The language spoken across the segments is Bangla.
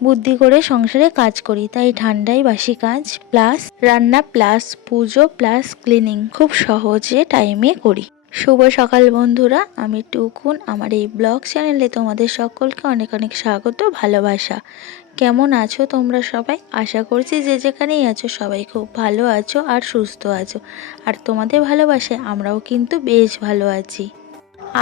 বুদ্ধি করে সংসারে কাজ করি, তাই ঠান্ডায় বাসি কাজ প্লাস রান্না প্লাস পুজো প্লাস ক্লিনিং খুব সহজে টাইমে করি। শুভ সকাল বন্ধুরা, আমি টুকুন। আমার এই ব্লগ চ্যানেলে তোমাদের সকলকে অনেক অনেক স্বাগত, ভালোবাসা। কেমন আছো তোমরা সবাই? আশা করছি যে যেখানেই আছো সবাই খুব ভালো আছো আর সুস্থ আছো। আর তোমাদের ভালোবাসায় আমরাও কিন্তু বেশ ভালো আছি।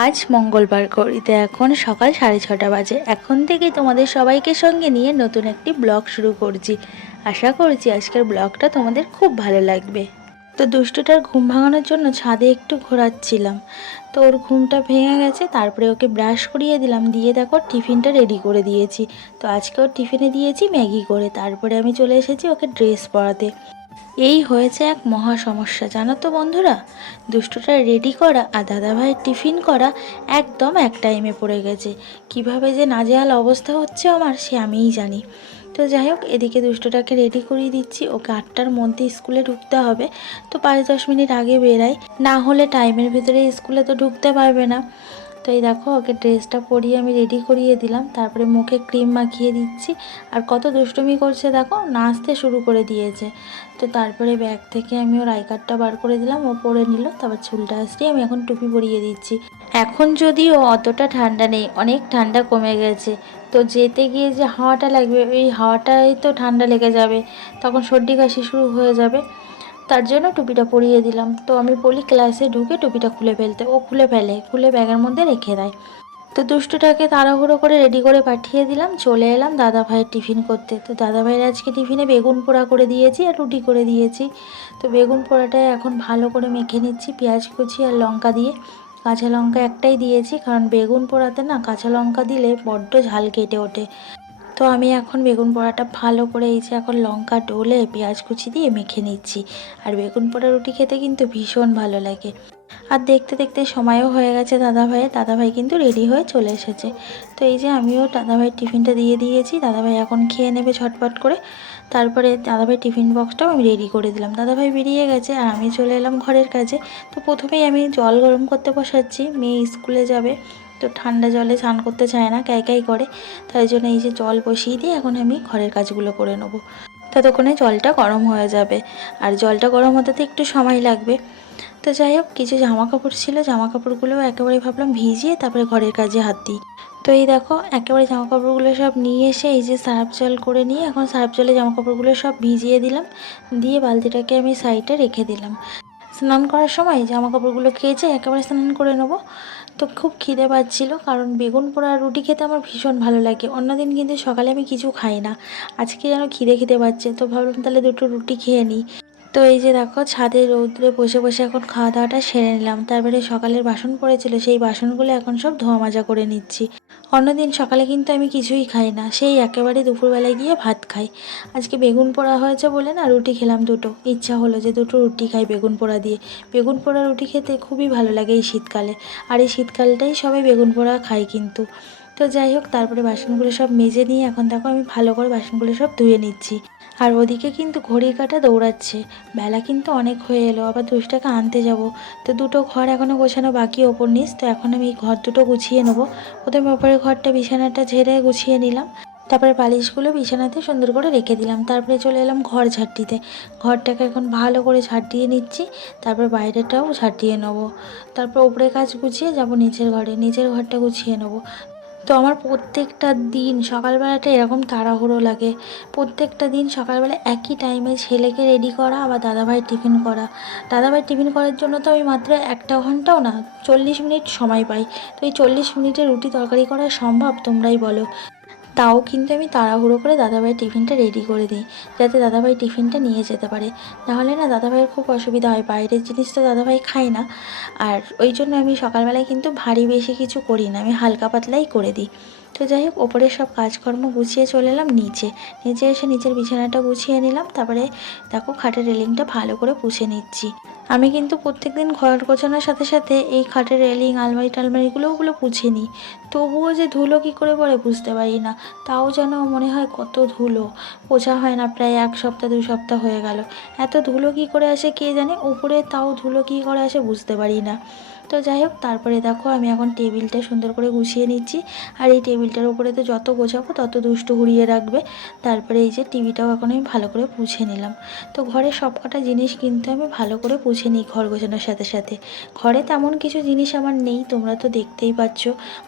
আজ মঙ্গলবার, ঘড়িতে এখন সকাল 6:30 বাজে। এখন থেকেই তোমাদের সবাইকে সঙ্গে নিয়ে নতুন একটি ব্লগ শুরু করছি। আশা করছি আজকের ব্লগটা তোমাদের খুব ভালো লাগবে। তো দুষ্টুটার ঘুম ভাঙানোর জন্য ছাদে একটু ঘোরাচ্ছিলাম, তো ওর ঘুমটা ভেঙে গেছে। তারপরে ওকে ব্রাশ করিয়ে দিলাম, দিয়ে দেখো টিফিনটা রেডি করে দিয়েছি। তো আজকে ওর টিফিনে দিয়েছি ম্যাগি করে। তারপরে আমি চলে এসেছি ওকে ড্রেস পরাতে। এই হয়েছে এক মহা সমস্যা, জানো তো বন্ধুরা। দুষ্টুটা রেডি করা আর দাদাভাইয়ের টিফিন করা একদম এক টাইমে পড়ে গেছে। কিভাবে যে নাজেহাল অবস্থা হচ্ছে আমার, সে আমিই জানি। তো যাই হোক, এদিকে দুষ্টুটাকে রেডি করিয়ে দিচ্ছি। ওকে 8টার মধ্যে স্কুলে ঢুকতে হবে, তো 5-10 মিনিট আগে বেরাই, না হলে টাইমের ভিতরে স্কুলে তো ঢুকতে পারবে না। তো এই দেখো, ওকে ড্রেসটা পরিয়ে আমি রেডি করিয়ে দিলাম। তারপরে মুখে ক্রিম মাখিয়ে দিচ্ছি। আর কত দুষ্টুমি করছে দেখো, নাচতে শুরু করে দিয়েছে। তো তারপরে ব্যাগ থেকে আমি ওর আই কার্ডটা বার করে দিলাম, ও পরে নিল। তারপর চুলটা আসতেই আমি এখন টুপি পরিয়ে দিচ্ছি। এখন যদিও অতটা ঠান্ডা নেই, অনেক ঠান্ডা কমে গেছে। তো যেতে গিয়ে যে হাওয়াটা লাগবে, ওই হাওয়াটাই তো ঠান্ডা লেগে যাবে, তখন সর্দি কাশি শুরু হয়ে যাবে। তার জন্য টুপিটা পরিয়ে দিলাম। তো আমি বলি ক্লাসে ঢুকে টুপিটা খুলে ফেলতে, ও খুলে ফেলে, খুলে ব্যাগের মধ্যে রেখে দেয়। তো দুষ্টুটাকে তাড়াহুড়ো করে রেডি করে পাঠিয়ে দিলাম। চলে এলাম দাদা ভাইয়ের টিফিন করতে। তো দাদা ভাইয়ের আজকে টিফিনে বেগুন পোড়া করে দিয়েছি আর রুটি করে দিয়েছি। তো বেগুন পোড়াটা এখন ভালো করে মেখে নিচ্ছি পেঁয়াজ কুচি আর লঙ্কা দিয়ে। কাঁচা লঙ্কা একটাই দিয়েছি, কারণ বেগুন পোড়াতে না কাঁচা লঙ্কা দিলে বড্ড ঝাল কেটে ওঠে। তো আমি এখন বেগুন পোড়াটা ভালো করে এই যে এখন লঙ্কা ডলে পেঁয়াজ কুচি দিয়ে মেখে নিচ্ছি। আর বেগুন পোড়া রুটি খেতে কিন্তু ভীষণ ভালো লাগে। আর দেখতে দেখতে সময়ও হয়ে গেছে দাদাভাইয়ের। দাদাভাই কিন্তু রেডি হয়ে চলে এসেছে। তো এই যে আমিও দাদাভাইয়ের টিফিনটা দিয়ে দিয়েছি। দাদাভাই এখন খেয়ে নেবে ঝটপট করে। তারপরে দাদাভাই টিফিন বক্সটাও আমি রেডি করে দিলাম। দাদাভাই বেরিয়ে গেছে আর আমি চলে এলাম ঘরের কাছে। তো প্রথমেই আমি জল গরম করতে বসাচ্ছি, মেয়ে স্কুলে যাবে। তো ঠান্ডা জলে স্নান করতে চায় না, ক্যাই ক্যাই করে। তাই জন্য এই যে জল বসিয়ে দিয়ে এখন আমি ঘরের কাজগুলো করে নেবো। ততক্ষণে জলটা গরম হয়ে যাবে, আর জলটা গরম হতে তো একটু সময় লাগবে। তো যাই হোক, কিছু জামা কাপড় ছিল, জামা কাপড়গুলোও একেবারে ভাবলাম ভিজিয়ে তারপরে ঘরের কাজে হাত দিই। তো এই দেখো, একেবারে জামা কাপড়গুলো সব নিয়ে এসে এই যে সার্ফ জল করে নিয়ে এখন সার্ফ জলে জামা কাপড়গুলো সব ভিজিয়ে দিলাম। দিয়ে বালতিটাকে আমি সাইডে রেখে দিলাম। স্নান করার সময় জামা কাপড়গুলো কেচে একেবারে স্নান করে নেবো। তো খুব খিদে পাচ্ছিল, কারণ বেগুন পোড়া রুটি খেতে আমার ভীষণ ভালো লাগে। অন্যদিন কিন্তু সকালে আমি কিছু খাই না, আজকে যেন খিদে খিদে পাচ্ছে। তো ভাবলাম তাহলে দুটো রুটি খেয়ে নিই। তো এই যে দেখো, ছাদে রৌদ্রে বসে বসে এখন খাওয়া দাওয়াটা সেরে নিলাম। তারপরে সকালের বাসন পড়েছিল, সেই বাসনগুলো এখন সব ধোয়া মাজা করে নিচ্ছি। অন্যদিন সকালে কিন্তু আমি কিছুই খাই না, সেই একেবারে দুপুরবেলায় গিয়ে ভাত খাই। আজকে বেগুন পোড়া হয়েছে বলে না রুটি খেলাম দুটো। ইচ্ছা হলো যে দুটো রুটি খাই বেগুন পোড়া দিয়ে। বেগুন পোড়া রুটি খেতে খুবই ভালো লাগে এই শীতকালে। আর এই শীতকালটাই সবাই বেগুন পোড়া খায় কিন্তু। তো যাই হোক, তারপরে বাসনগুলো সব মেজে নিয়ে এখন দেখো আমি ভালো করে বাসনগুলো সব ধুয়ে নিচ্ছি। আর ওদিকে কিন্তু ঘড়ির কাঁটা দৌড়াচ্ছে, বেলা কিন্তু অনেক হয়ে এলো, আবার দুষ্টাকে আনতে যাব। তো দুটো ঘর এখনও গোছানো বাকি, ওপর নিচ। তো এখন আমি ঘর দুটো গুছিয়ে নেবো। প্রথমে ওপরের ঘরটা বিছানাটা ঝেড়ে গুছিয়ে নিলাম। তারপরে বালিশগুলো বিছানাতে সুন্দর করে রেখে দিলাম। তারপরে চলে এলাম ঘর ঝাঁট দিতে। ঘরটাকে এখন ভালো করে ঝাঁট দিয়ে নিচ্ছি। তারপর বাইরেটাও ঝাঁট দিয়ে নেবো। তারপর উপরের কাজ গুছিয়ে যাব নিচের ঘরে, নিচের ঘরটা গুছিয়ে নেবো। তো আমার প্রত্যেকটা দিন সকালবেলাটা এরকম তাড়াহুড়ো লাগে। প্রত্যেকটা দিন সকালবেলা একই টাইমে ছেলেকে রেডি করা, আবার দাদাভাই টিফিন করা। দাদাভাই টিফিন করার জন্য তো আমি মাত্র 1 ঘন্টাও না, 40 মিনিট সময় পাই। তো এই 40 মিনিটে রুটি তরকারি করা সম্ভব? তোমরাই বলো। তাও কিন্তু আমি তাড়াহুড়ো করে দাদাভাইয়ের টিফিনটা রেডি করে দিই, যাতে দাদাভাই টিফিনটা নিয়ে যেতে পারে। নাহলে না দাদাভাইয়ের খুব অসুবিধা হয়, বাইরের জিনিস তো দাদাভাই খায় না। আর ওই জন্য আমি সকালবেলায় কিন্তু ভারী বেশি কিছু করি না, আমি হালকা পাতলাই করে দিই। তো যাই হোক, ওপরের সব কাজকর্ম গুছিয়ে চলে এলাম নিচে। নিচে এসে নিচের বিছানাটা গুছিয়ে নিলাম। তারপরে দেখো, খাটের রেলিংটা ভালো করে পুছে নিচ্ছি। আমি কিন্তু প্রত্যেকদিন ঘর গোছানোর সাথে সাথে এই খাটের রেলিং আলমারি টালমারিগুলো ওগুলো পুছে নিই। তবুও যে ধুলো কী করে পড়ে বুঝতে পারি না। তাও যেন মনে হয় কত ধুলো, পোছা হয় না প্রায় 1 সপ্তাহ 2 সপ্তাহ হয়ে গেল। এত ধুলো কী করে আসে কে জানে উপরে, তাও ধুলো কী করে আসে বুঝতে পারি না। তো যাই হোক, তারপরে দেখো আমি এখন টেবিলটা সুন্দর করে গুছিয়ে নিচ্ছি। আর এই টেবিলটার উপরে তো যত গোছাবো তত দুষ্টু ঘুরিয়ে রাখবে। তারপরে এই যে টিভিটাও এখন আমি ভালো করে পুছে নিলাম। তো ঘরে সব কটা জিনিস কিন্তু আমি ভালো করে পুছে নিই ঘর গোছানোর সাথে সাথে। ঘরে তেমন কিছু জিনিস আমার নেই, তোমরা তো দেখতেই পাচ্ছ।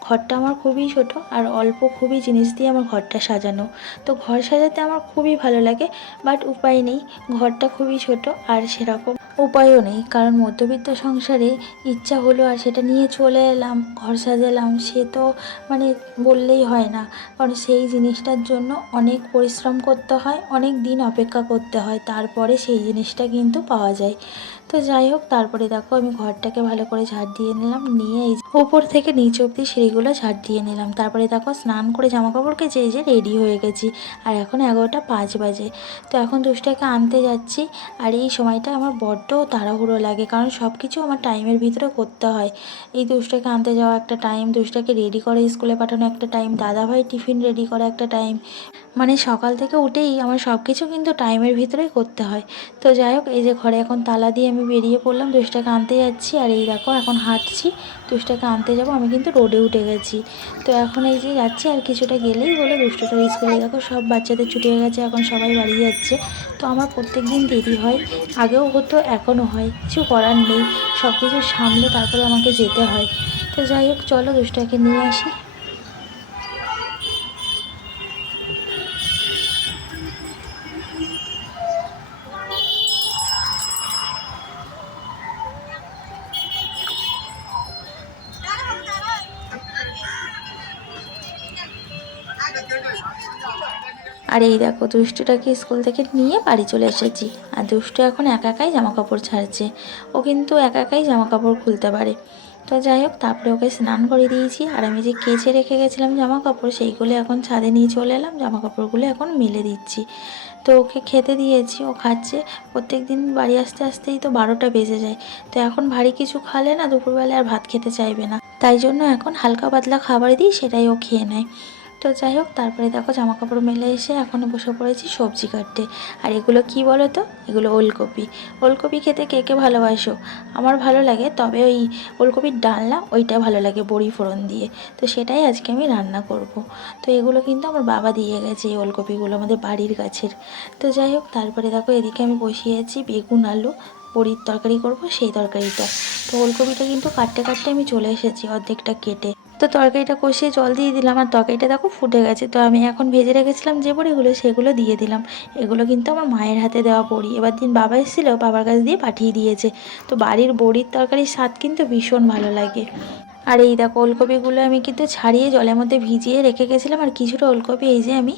ঘরটা আমার খুবই ছোট আর অল্প খুবই জিনিস দিয়ে আমার ঘরটা সাজানো। তো ঘর সাজাতে আমার খুবই ভালো লাগে, বাট উপায় নেই, ঘরটা খুবই ছোট আর সেরকম উপায়ও নেই। কারণ মধ্যবিত্ত সংসারে ইচ্ছা হলো আর সেটা নিয়ে চলে এলাম, ঘর সাজালাম, সে তো মানে বললেই হয় না। কারণ সেই জিনিসটার জন্য অনেক পরিশ্রম করতে হয়, অনেক দিন অপেক্ষা করতে হয়, তারপরে সেই জিনিসটা কিন্তু পাওয়া যায়। তো যাই হোক, তারপরে দেখো আমি ঘরটাকে ভালো করে ঝাড় দিয়ে নিলাম, নিয়ে এই উপর থেকে নিচ অবধি সিঁড়িগুলো ঝাড় দিয়ে নিলাম। তারপরে দেখো স্নান করে জামা কাপড় কেচে এই যে রেডি হয়ে গেছি। আর এখন 11টা 5 বাজে। তো এখন দুষ্টাকে আনতে যাচ্ছি। আর এই সময়টা আমার বড্ড তাড়াহুড়ো লাগে, কারণ সব কিছু আমার টাইমের ভিতরে করতে হয়। এই দুষ্টাকে আনতে যাওয়া একটা টাইম, দুষ্টাকে রেডি করে স্কুলে পাঠানো একটা টাইম, দাদাভাই টিফিন রেডি করা একটা টাইম, মানে সকাল থেকে উঠেই আমার সব কিছু কিন্তু টাইমের ভিতরেই করতে হয়। তো যাই হোক, এই যে ঘরে এখন তালা দিয়ে আমি বেরিয়ে পড়লাম, দুষ্টাকে আনতে যাচ্ছি। আর এই দেখো এখন হাঁটছি, দুষ্টাকে আনতে যাব। আমি কিন্তু রোডে উঠে গেছি। তো এখন এই যে যাচ্ছি, আর কিছুটা গেলেই হলো দুষ্টটার স্কুলে। দেখো সব বাচ্চাদের ছুটি হয়ে গেছে, এখন সবাই বাড়ি যাচ্ছে। তো আমার প্রত্যেক দিন দেরি হয়, আগেও হতো এখনও হয়, কিছু করার নেই, সব কিছু সামলে তারপরে আমাকে যেতে হয়। তো যাই হোক, চলো দুষ্টাকে নিয়ে আসি। আর এই দেখো দুষ্টুটাকে স্কুল থেকে নিয়ে বাড়ি চলে এসেছি। আর দুষ্টু এখন একা একাই জামা কাপড় ছাড়ছে, ও কিন্তু একা একাই জামা কাপড় খুলতে পারে। তো যাই হোক, তারপরে ওকে স্নান করে দিয়েছি। আর আমি যে কেচে রেখে গেছিলাম জামা কাপড়, সেইগুলো এখন ছাদে নিয়ে চলে এলাম, জামা কাপড়গুলো এখন মেলে দিচ্ছি। তো ওকে খেতে দিয়েছি, ও খাচ্ছে। প্রত্যেক দিন বাড়ি আসতে আসতেই তো 12টা বেজে যায়। তো এখন ভারী কিছু খালে না দুপুরবেলায় আর ভাত খেতে চাইবে না, তাই জন্য এখন হালকা পাতলা খাবার দিই, সেটাই ও খেয়ে নেয়। তো যাই হোক, তারপরে দেখো জামা কাপড় মেলে এসে এখন বসে পড়েছি সবজি কাটতে। আর এগুলো কি বলো তো, এগুলো ওলকপি। ওলকপি খেতে কে কে ভালোবাসো? আমার ভালো লাগে, তবে ওই ওলকপির ডালনা ওইটা ভালো লাগে বড়ি ফোড়ন দিয়ে। তো সেটাই আজকে আমি রান্না করব। তো এগুলো কিন্তু আমার বাবা দিয়ে গেছে, এই ওলকপিগুলো আমাদের বাড়ির গাছের। তো যাই হোক, তারপরে দেখো এদিকে আমি বসিয়েছি বেগুন আলু বড়ির তরকারি করব, সেই তরকারিটা। তো ওলকপিটা কিন্তু কাটতে কাটতে আমি চলে এসেছি, অর্ধেকটা কেটে। তো তরকারিটা কষিয়ে জল দিয়ে দিলাম, আর তরকারিটা দেখো ফুটে গেছে। তো আমি এখন ভেজে রেখেছিলাম যে বড়িগুলো, সেগুলো দিয়ে দিলাম। এগুলো কিন্তু আমার মায়ের হাতে দেওয়া বড়ি, এবার দিন বাবা এসেছিল, বাবার কাছ দিয়ে পাঠিয়ে দিয়েছে। তো বাড়ির বড়ির তরকারির স্বাদ কিন্তু ভীষণ ভালো লাগে। আর এই দেখো ওলকপিগুলো আমি কিন্তু ছাড়িয়ে জলের মধ্যে ভিজিয়ে রেখে গেছিলাম, আর কিছুটা ওলকপি এই যে আমি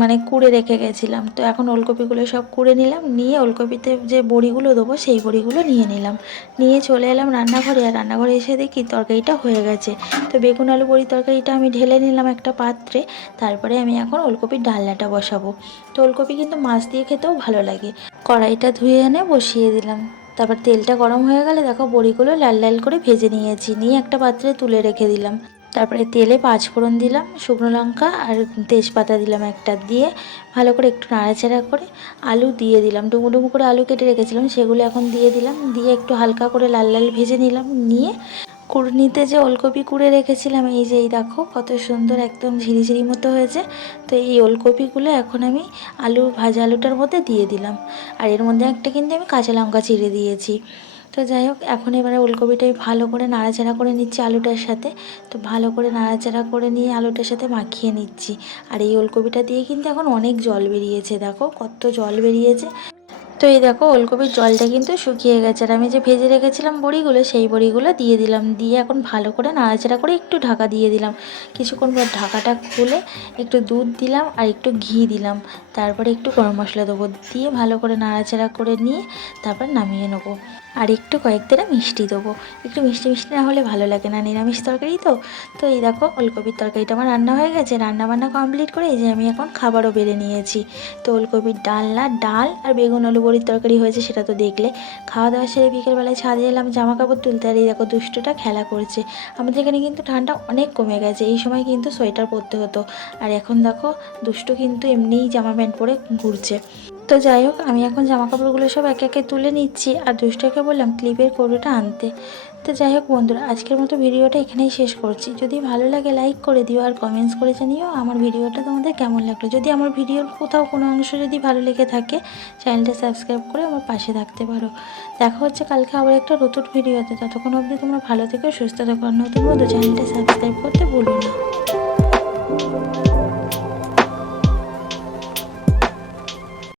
মানে কুড়ে রেখে গেছিলাম। তো এখন ওলকপিগুলো সব কুড়ে নিলাম, নিয়ে ওলকপিতে যে বড়িগুলো দেবো সেই বড়িগুলো নিয়ে নিলাম, নিয়ে চলে এলাম রান্নাঘরে। আর রান্নাঘরে এসে দেখি তরকারিটা হয়ে গেছে। তো বেগুন আলু বড়ি তরকারিটা আমি ঢেলে নিলাম একটা পাত্রে। তারপরে আমি এখন ওলকপির ডালনাটা বসাবো। তো ওলকপি কিন্তু মাছ দিয়ে খেতেও ভালো লাগে। কড়াইটা ধুয়ে এনে বসিয়ে দিলাম। তারপর তেলটা গরম হয়ে গেলে দেখো বড়িগুলো লাল লাল করে ভেজে নিয়েছি, নিয়ে একটা পাত্রে তুলে রেখে দিলাম। তারপরে তেলে 5 ফোড়ন দিলাম, শুকনো লঙ্কা আর তেজপাতা দিলাম একটা, দিয়ে ভালো করে একটু নাড়াচাড়া করে আলু দিয়ে দিলাম। ডুমো ডুমো করে আলু কেটে রেখেছিলাম, সেগুলো এখন দিয়ে দিলাম, দিয়ে একটু হালকা করে লাল লাল ভেজে নিলাম। নিয়ে কুড়নিতে যে ওলকপি কুড়ে রেখেছিলাম, এই যে এই দেখো কত সুন্দর একদম ঝিরিঝিরি মতো হয়েছে। তো এই ওলকপিগুলো এখন আমি ভাজা আলুটার মধ্যে দিয়ে দিলাম। আর এর মধ্যে একটা কিন্তু আমি কাঁচা লঙ্কা চিড়ে দিয়েছি। তো যাই হোক, এখন এবারে ওলকপিটাই ভালো করে নাড়াচাড়া করে নিচ্ছি আলুটার সাথে। তো ভালো করে নাড়াচাড়া করে নিয়ে আলুটার সাথে মাখিয়ে নিচ্ছি। আর এই ওলকপিটা দিয়ে কিন্তু এখন অনেক জল বেরিয়েছে, দেখো কত জল বেরিয়েছে। তো এই দেখো ওলকপির জলটা কিন্তু শুকিয়ে গেছে। আর আমি যে ভেজে রেখেছিলাম বড়িগুলো, সেই বড়িগুলো দিয়ে দিলাম, দিয়ে এখন ভালো করে নাড়াচাড়া করে একটু ঢাকা দিয়ে দিলাম। কিছুক্ষণ পর ঢাকাটা খুলে একটু দুধ দিলাম আর একটু ঘি দিলাম, তারপরে একটু গরম মশলা দেবো, দিয়ে ভালো করে নাড়াচাড়া করে নিয়ে তারপর নামিয়ে নেবো। আর একটু কয়েকটা মিষ্টি দেবো, একটু মিষ্টি মিষ্টি না হলে ভালো লাগে না, নিরামিষ তরকারি তো। তো এই দেখো ওলকপির তরকারিটা আমার রান্না হয়ে গেছে, রান্নাবান্না কমপ্লিট করে এই যে আমি এখন খাবারও বেড়ে নিয়েছি। তো ওলকপির ডালনা, ডাল আর বেগুন আলু বড়ির তরকারি হয়েছে, সেটা তো দেখলে। খাওয়া দাওয়া সেরে বিকেলবেলায় ছাদে এলাম জামা কাপড় তুলতে। আর এই দেখো দুষ্টুটা খেলা করছে। আমাদের এখানে কিন্তু ঠান্ডা অনেক কমে গেছে, এই সময় কিন্তু সোয়েটার পরতে হতো, আর এখন দেখো দুষ্টু কিন্তু এমনিই জামা প্যান্ট পরে ঘুরছে। তো যাই হোক, আমি এখন জামা কাপড়গুলো সব একে একে তুলে নিচ্ছি। আর দুষ্টুকে বললাম ক্লিপের কৌটোটা আনতে। তো যাই হোক বন্ধুরা, আজকের মতো ভিডিওটা এখানেই শেষ করছি। যদি ভালো লাগে লাইক করে দিও আর কমেন্টস করে জানিও আমার ভিডিওটা তোমাদের কেমন লাগলো। যদি আমার ভিডিওর কোথাও কোনো অংশ যদি ভালো লেগে থাকে, চ্যানেলটা সাবস্ক্রাইব করে আমার পাশে থাকতে পারো। দেখা হচ্ছে কালকে আবার একটা নতুন ভিডিওতে। ততক্ষণ অবধি তোমরা ভালো থেকো, সুস্থ থেকো। আর নতুন বন্ধু চ্যানেলটা সাবস্ক্রাইব করতে ভুলো না।